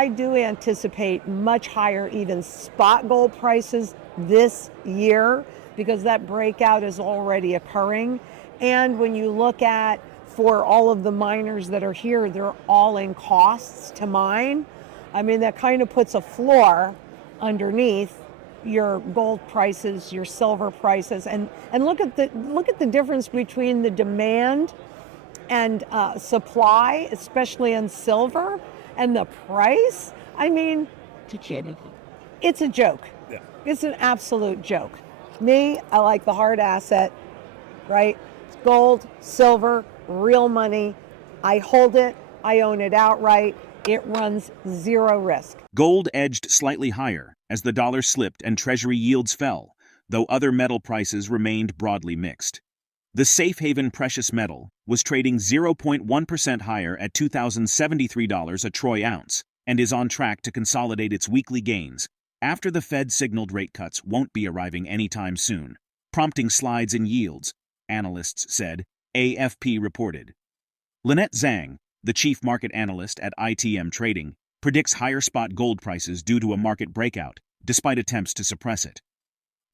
I do anticipate much higher even spot gold prices this year because that breakout is already occurring. And when you look at for all of the miners that are here, they're all in costs to mine. I mean, that kind of puts a floor underneath your gold prices, your silver prices, and look at the difference between the demand and supply, especially in silver, and the price. I mean, it's a joke. Yeah. It's an absolute joke. Me, I like the hard asset, right? Gold, silver, real money. I hold it, I own it outright. It runs zero risk. Gold edged slightly higher as the dollar slipped and Treasury yields fell, though other metal prices remained broadly mixed. The safe haven precious metal was trading 0.1% higher at $2,073 a troy ounce and is on track to consolidate its weekly gains after the Fed signaled rate cuts won't be arriving anytime soon, prompting slides in yields, analysts said, AFP reported. Lynette Zang, the chief market analyst at ITM Trading, predicts higher spot gold prices due to a market breakout, despite attempts to suppress it.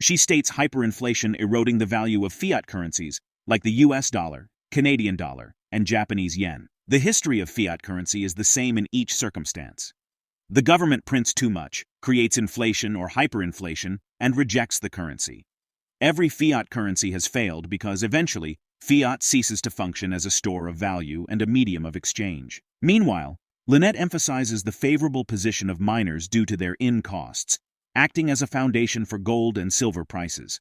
She states hyperinflation eroding the value of fiat currencies like the US dollar, Canadian dollar, and Japanese yen. The history of fiat currency is the same in each circumstance. The government prints too much, creates inflation or hyperinflation, and rejects the currency. Every fiat currency has failed because eventually fiat ceases to function as a store of value and a medium of exchange. Meanwhile, Lynette emphasizes the favorable position of miners due to their in-costs, acting as a foundation for gold and silver prices.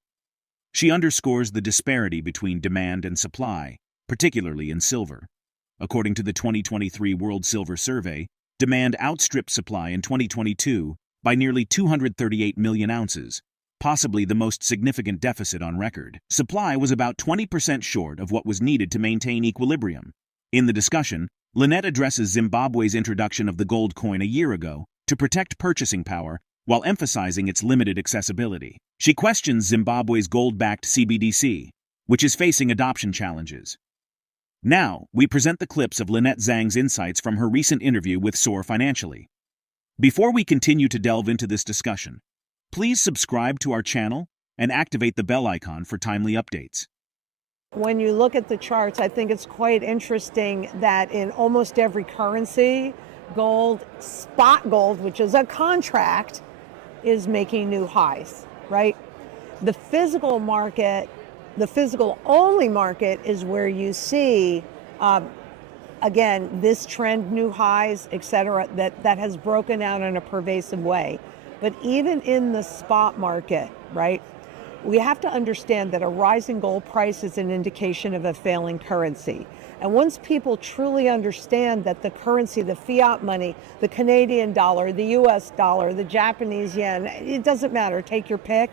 She underscores the disparity between demand and supply, particularly in silver. According to the 2023 World Silver Survey, demand outstripped supply in 2022 by nearly 238 million ounces, possibly the most significant deficit on record. Supply was about 20% short of what was needed to maintain equilibrium. In the discussion, Lynette addresses Zimbabwe's introduction of the gold coin a year ago to protect purchasing power while emphasizing its limited accessibility. She questions Zimbabwe's gold-backed CBDC, which is facing adoption challenges. Now, we present the clips of Lynette Zang's insights from her recent interview with Soar Financially. Before we continue to delve into this discussion, please subscribe to our channel and activate the bell icon for timely updates. When you look at the charts, I think it's quite interesting that in almost every currency, gold, spot gold, which is a contract, is making new highs, right? The physical market, the physical only market is where you see, again, this trend, new highs, etc., that has broken out in a pervasive way. But even in the spot market, right, we have to understand that a rising gold price is an indication of a failing currency. And once people truly understand that the currency, the fiat money, the Canadian dollar, the US dollar, the Japanese yen, it doesn't matter, take your pick.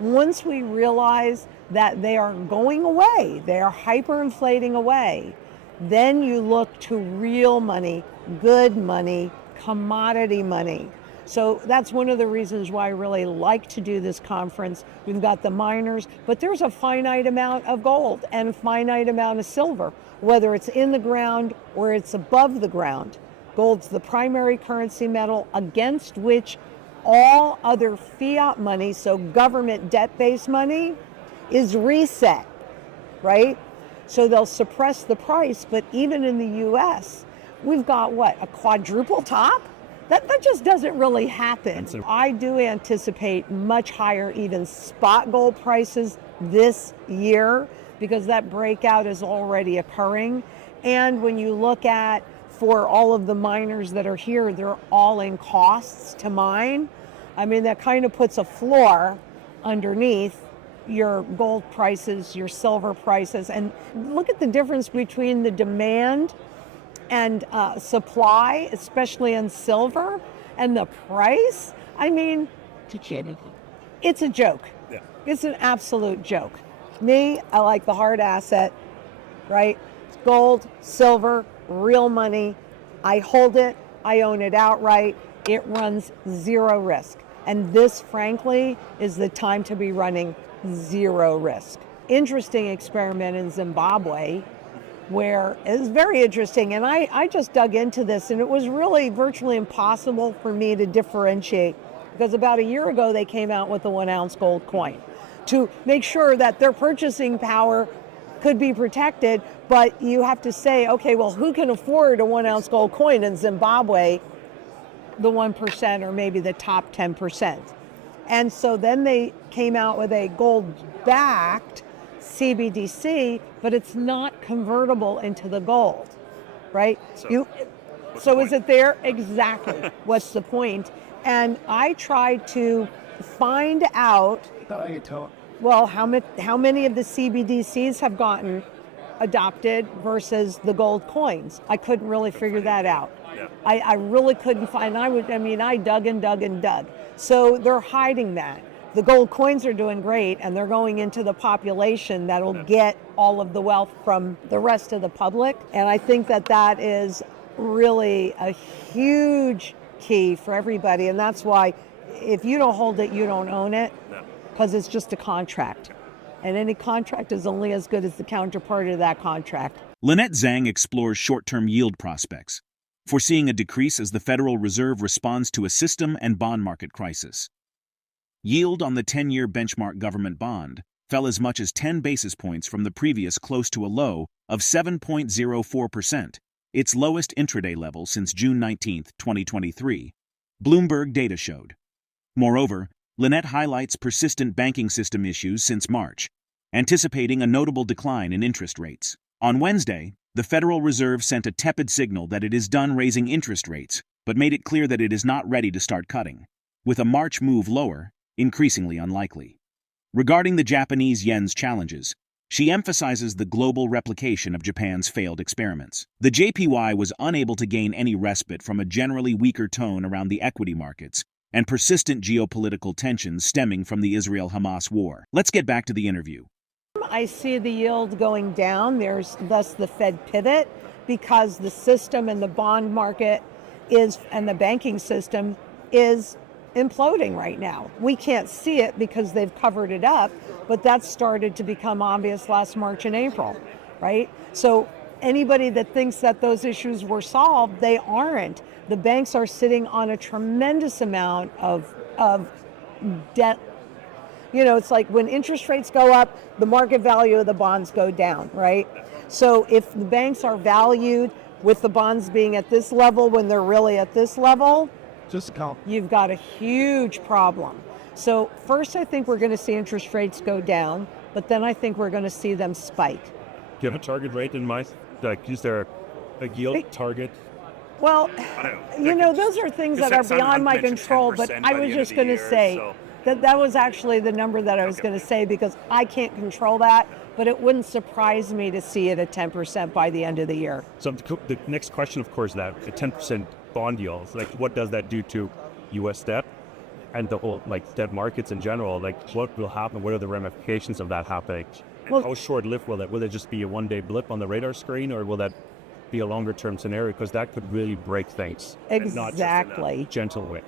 Once we realize that they are going away, they are hyperinflating away, then you look to real money, good money, commodity money. So that's one of the reasons why I really like to do this conference. We've got the miners, but there's a finite amount of gold and a finite amount of silver, whether it's in the ground or it's above the ground. Gold's the primary currency metal against which all other fiat money, so government debt-based money, is reset, right? So they'll suppress the price, but even in the US, we've got what, a quadruple top? That just doesn't really happen. I do anticipate much higher even spot gold prices this year because that breakout is already occurring. And when you look at for all of the miners that are here, they're all in costs to mine. I mean, that kind of puts a floor underneath your gold prices, your silver prices. And look at the difference between the demand and supply, especially in silver, and the price. I mean, it's a joke. Yeah. It's an absolute joke. Me, I like the hard asset, right? Gold, silver, real money. I hold it, I own it outright. It runs zero risk. And this, frankly, is the time to be running zero risk. Interesting experiment in Zimbabwe. where it was very interesting. And I just dug into this, and it was really virtually impossible for me to differentiate, because about a year ago they came out with a 1 ounce gold coin to make sure that their purchasing power could be protected. But you have to say, okay, well, who can afford a 1 ounce gold coin in Zimbabwe? The 1% or maybe the top 10%. And so then they came out with a gold-backed CBDC, but it's not convertible into the gold, right? So is it there? Exactly. What's the point? And I tried to find out, well, how many of the CBDCs have gotten adopted versus the gold coins. I couldn't really figure that out. Yeah. I really couldn't find. I dug and dug and dug. So they're hiding that. The gold coins are doing great, and they're going into the population that'll get all of the wealth from the rest of the public. And I think that is really a huge key for everybody. And that's why if you don't hold it, you don't own it, because it's just a contract. And any contract is only as good as the counterpart of that contract. Lynette Zang explores short-term yield prospects, foreseeing a decrease as the Federal Reserve responds to a system and bond market crisis. Yield on the 10-year benchmark government bond fell as much as 10 basis points from the previous close to a low of 7.04%, its lowest intraday level since June 19, 2023, Bloomberg data showed. Moreover, Lynette highlights persistent banking system issues since March, anticipating a notable decline in interest rates. On Wednesday, the Federal Reserve sent a tepid signal that it is done raising interest rates, but made it clear that it is not ready to start cutting, with a March move lower increasingly unlikely. Regarding the Japanese yen's challenges, she emphasizes the global replication of Japan's failed experiments. The JPY was unable to gain any respite from a generally weaker tone around the equity markets and persistent geopolitical tensions stemming from the Israel-Hamas war. Let's get back to the interview. I see the yield going down. There's thus the Fed pivot, because the system and the bond market and the banking system is imploding right now. We can't see it because they've covered it up, but that started to become obvious last March and April, right? So anybody that thinks that those issues were solved, they aren't. The banks are sitting on a tremendous amount of debt. You know, it's like when interest rates go up, the market value of the bonds go down, right? So if the banks are valued with the bonds being at this level when they're really at this level, you've got a huge problem. So first, I think we're going to see interest rates go down, but then I think we're going to see them spike. Do you have a target rate in mind? Like, is there a yield target? Well, those are things that are beyond my control, but I was just going to say that was actually the number that I was going to say, because I can't control that, but it wouldn't surprise me to see it at 10% by the end of the year. So the next question, of course, that a 10% bond yield, like what does that do to U.S. debt and the whole debt markets in general? Like, what will happen? What are the ramifications of that happening? And how short-lived will that? Will it just be a one-day blip on the radar screen, or will that be a longer-term scenario? Because that could really break things. Exactly. Not just in a gentle way.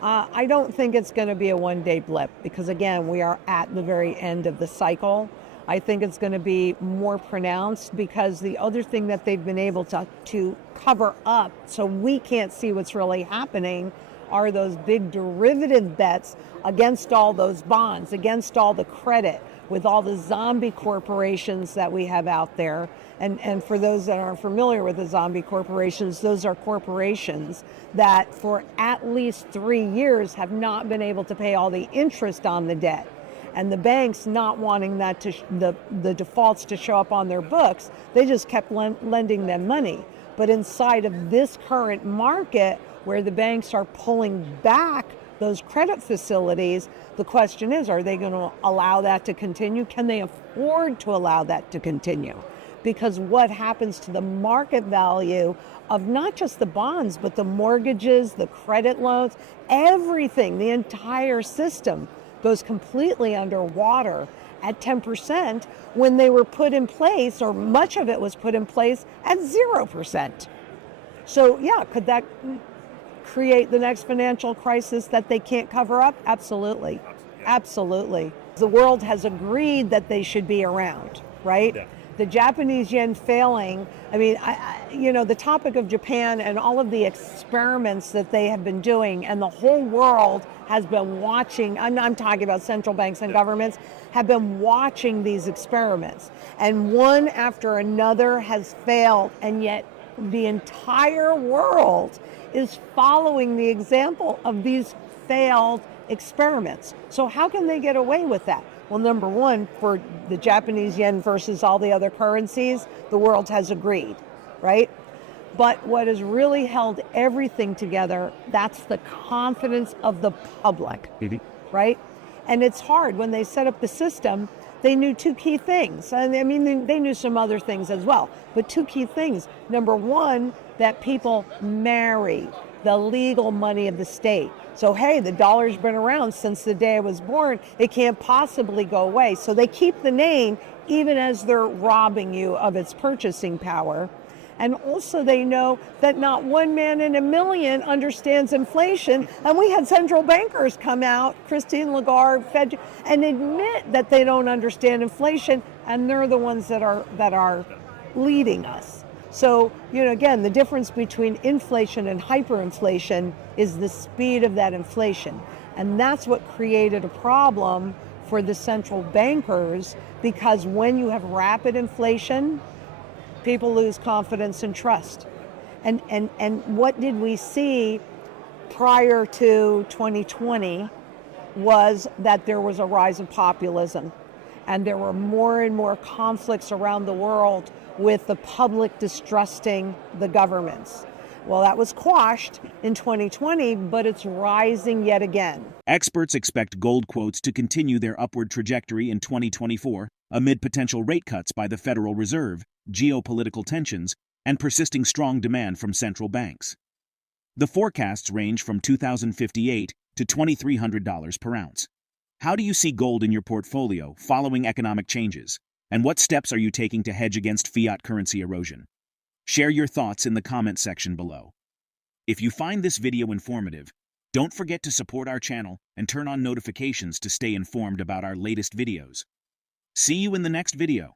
I don't think it's going to be a one-day blip, because again, we are at the very end of the cycle. I think it's going to be more pronounced, because the other thing that they've been able to cover up so we can't see what's really happening are those big derivative bets against all those bonds, against all the credit, with all the zombie corporations that we have out there. And for those that aren't familiar with the zombie corporations, those are corporations that for at least 3 years have not been able to pay all the interest on the debt. And the banks not wanting that the defaults to show up on their books, they just kept lending them money. But inside of this current market, where the banks are pulling back those credit facilities, the question is, are they going to allow that to continue? Can they afford to allow that to continue? Because what happens to the market value of not just the bonds, but the mortgages, the credit loans, everything, the entire system goes completely underwater at 10% when they were put in place, or much of it was put in place at 0%. So yeah, could that create the next financial crisis that they can't cover up? Absolutely. Absolutely. The world has agreed that they should be around, right? Yeah. the Japanese yen failing, I mean, the topic of Japan and all of the experiments that they have been doing, and the whole world has been watching, I'm talking about central banks and governments, have been watching these experiments. And one after another has failed, and yet the entire world is following the example of these failed experiments. So how can they get away with that? Well, number one, for the Japanese yen versus all the other currencies, the world has agreed, right? But what has really held everything together, that's the confidence of the public, right? And it's hard. When they set up the system, they knew two key things. And I mean, they knew some other things as well, but two key things. Number one, that people marry the legal money of the state. So, hey, the dollar's been around since the day I was born. It can't possibly go away. So they keep the name even as they're robbing you of its purchasing power. And also they know that not one man in a million understands inflation. And we had central bankers come out, Christine Lagarde, Fed, and admit that they don't understand inflation, and they're the ones that are leading us. So, again, the difference between inflation and hyperinflation is the speed of that inflation. And that's what created a problem for the central bankers, because when you have rapid inflation, people lose confidence and trust. And what did we see prior to 2020 was that there was a rise of populism, and there were more and more conflicts around the world with the public distrusting the governments. Well, that was quashed in 2020, but it's rising yet again. Experts expect gold quotes to continue their upward trajectory in 2024 amid potential rate cuts by the Federal Reserve, geopolitical tensions, and persisting strong demand from central banks. The forecasts range from $2,058 to $2,300 per ounce. How do you see gold in your portfolio following economic changes? And what steps are you taking to hedge against fiat currency erosion? Share your thoughts in the comment section below. If you find this video informative, don't forget to support our channel and turn on notifications to stay informed about our latest videos. See you in the next video.